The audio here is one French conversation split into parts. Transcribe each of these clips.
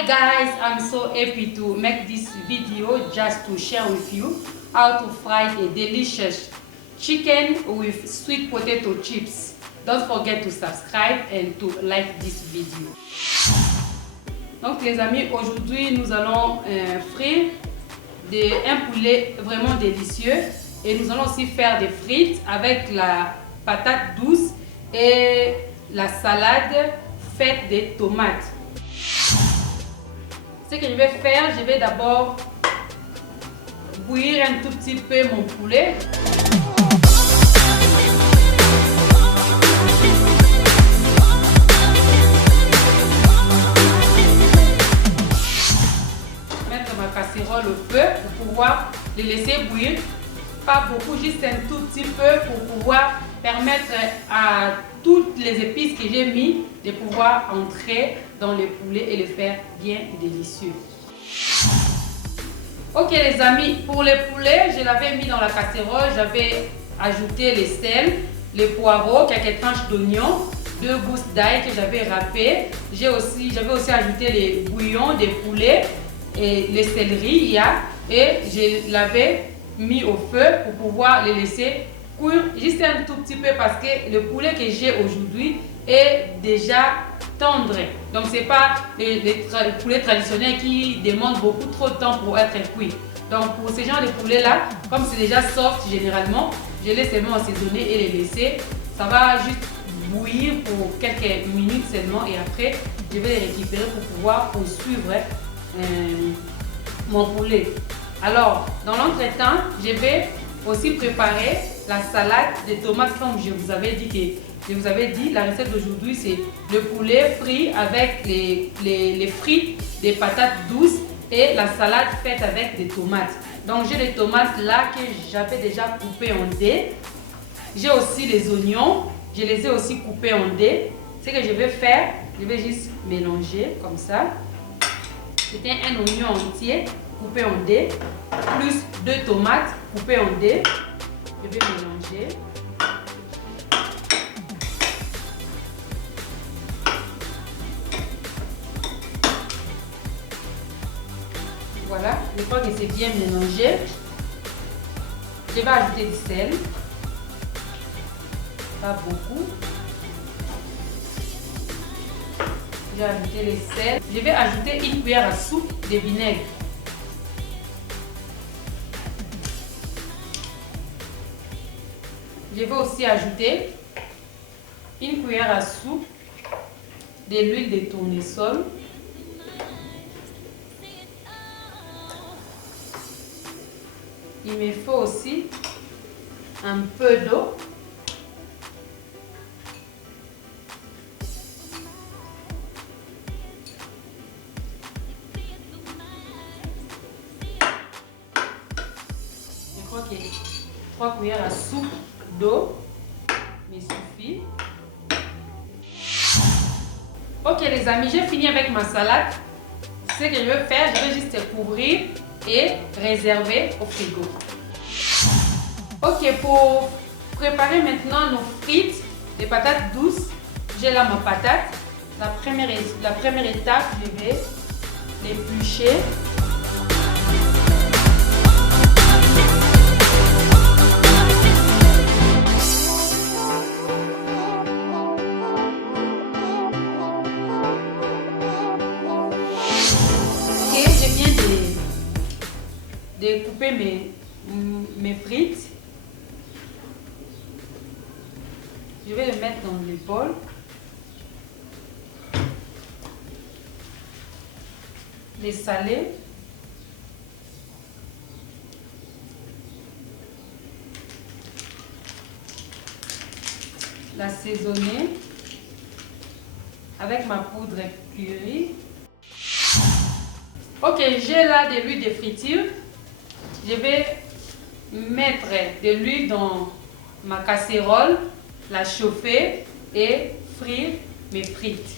Hi guys, I'm so happy to make this video just to share with you how to fry a delicious chicken with sweet potato chips. Don't forget to subscribe and to like this video. Donc les amis, aujourd'hui nous allons frire un poulet vraiment délicieux et nous allons aussi faire des frites avec la patate douce et la salade faite des tomates. Ce que je vais faire, je vais d'abord bouillir un tout petit peu mon poulet. Mettre ma casserole au feu pour pouvoir les laisser bouillir. Pas beaucoup, juste un tout petit peu pour pouvoir permettre à toutes les épices que j'ai mis de pouvoir entrer dans le poulet et le faire bien délicieux. Ok les amis, pour le poulet, je l'avais mis dans la casserole, j'avais ajouté les sels, les poireaux, quelques tranches d'oignons, 2 gousses d'ail que j'avais râpé. J'avais aussi ajouté les bouillons des poulets et les céleri et je l'avais mis au feu pour pouvoir les laisser cuire juste un tout petit peu parce que le poulet que j'ai aujourd'hui est déjà tendre. Donc c'est pas les poulets traditionnels qui demandent beaucoup trop de temps pour être cuit. Donc pour ce genre de poulet là, comme c'est déjà soft généralement, je laisse seulement assaisonner et les laisser. Ça va juste bouillir pour quelques minutes seulement et après je vais les récupérer pour pouvoir poursuivre mon poulet. Alors dans l'entretemps, je vais aussi préparer la salade de tomates comme je vous avais dit. La recette d'aujourd'hui c'est le poulet frit avec les frites, des patates douces et la salade faite avec des tomates. Donc j'ai les tomates là que j'avais déjà coupées en dés. J'ai aussi les oignons, je les ai aussi coupés en dés. Ce que je vais faire, je vais juste mélanger comme ça. C'était un oignon entier coupé en dés, plus 2 tomates coupées en dés. Je vais mélanger. Voilà, une fois que c'est bien mélangé, je vais ajouter du sel. Pas beaucoup. Je vais ajouter les sels. Je vais ajouter une cuillère à soupe de vinaigre. Je vais aussi ajouter une cuillère à soupe de l'huile de tournesol. Il me faut aussi un peu d'eau. Je crois que 3 cuillères à soupe d'eau me suffit. Ok les amis, j'ai fini avec ma salade. Ce que je vais faire, je vais juste couvrir et réserver au frigo. Ok, pour préparer maintenant nos frites de patates douces, j'ai là ma patate. La première étape, je vais l'éplucher. De couper mes frites. Je vais les mettre dans le bol. Les saler. L'assaisonner avec ma poudre curry. Ok, j'ai là de l'huile de friture. Je vais mettre de l'huile dans ma casserole, la chauffer et frire mes frites.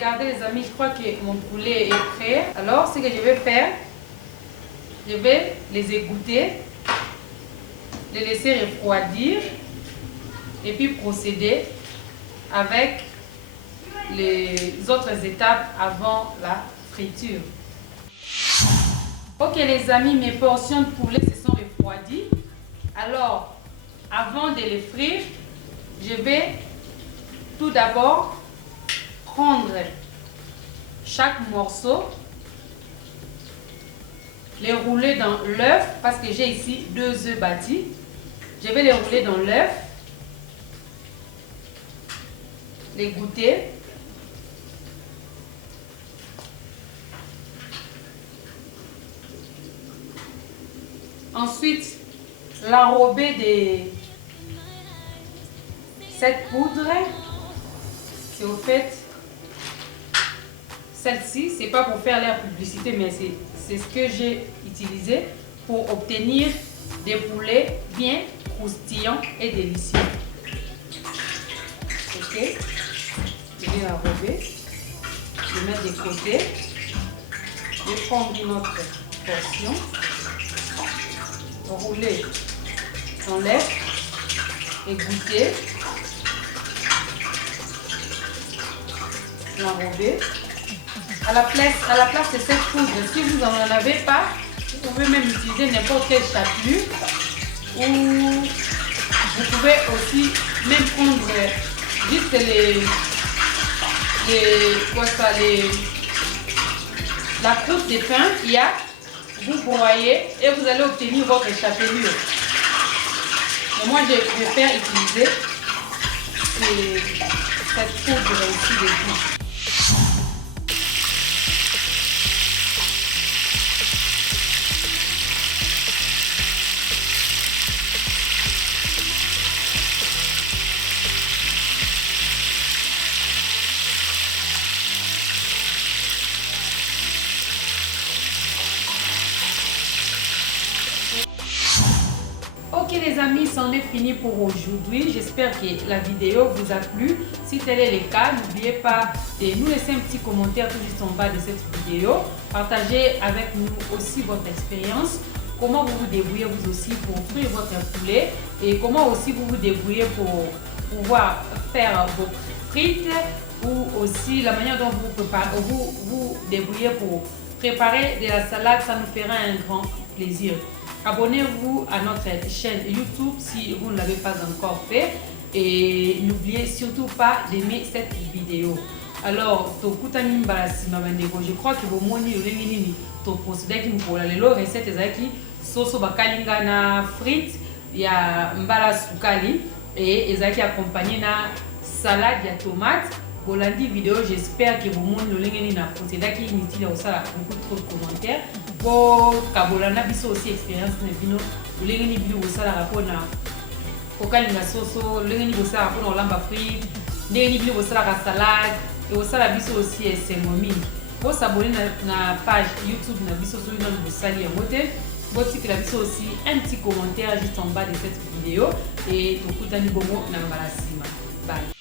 regardez les amis, je crois que mon poulet est prêt. Alors, ce que je vais faire, je vais les égoutter, les laisser refroidir et puis procéder avec les autres étapes avant la friture. Ok les amis, mes portions de poulet se sont refroidies. Alors, avant de les frire, je vais tout d'abord prendre chaque morceau, les rouler dans l'œuf parce que j'ai ici 2 œufs bâtis. Je vais les rouler dans l'œuf, les goûter. Ensuite, l'enrober de cette poudre. C'est au fait, celle-ci, c'est pas pour faire l'air publicité, mais c'est ce que j'ai utilisé pour obtenir des poulets bien croustillants et délicieux. Ok, je vais l'enrober, je vais mettre de côté, je vais prendre une autre portion, rouler dans l'œuf et goûter, l'enrober. À la place de cette poudre, si vous n'en avez pas, vous pouvez même utiliser n'importe quelle chapelure ou vous pouvez aussi même prendre juste la croûte de pain qu'il y a, vous broyez et vous allez obtenir votre chapelure. Et moi je vais faire utiliser cette poudre ici de tout. Ok les amis, c'en est fini pour aujourd'hui. J'espère que la vidéo vous a plu. Si tel est le cas, n'oubliez pas de nous laisser un petit commentaire tout juste en bas de cette vidéo. Partagez avec nous aussi votre expérience. Comment vous vous débrouillez vous aussi pour frire votre poulet et comment aussi vous vous débrouillez pour pouvoir faire vos frites ou aussi la manière dont vous débrouillez pour préparer de la salade. Ça nous fera un grand plaisir. Abonnez-vous à notre chaîne YouTube si vous ne l'avez pas encore fait et n'oubliez surtout pas d'aimer cette vidéo. Alors, je crois que vous m'avez dit que la recette est soso bakalinga na frites ya mbala sukali et ezaki accompagné na salade ya tomate. Bolandi vidéo, j'espère que vous m'avez na procédé qui inutile au ça beaucoup trop de commentaires. Pour kabolana biso aussi expérience na bino ulengeni bino osala rapona kokalinga soso ulengeni bosala rapona olamba fruit ndengeni bino bosala salade et osala biso aussi esengo mingi. Vous s'abonner na page YouTube na biso so ina bosali yango te. Botikela biso aussi un petit commentaire juste en bas de cette vidéo et tokutani bongo na mbala sima. Bye.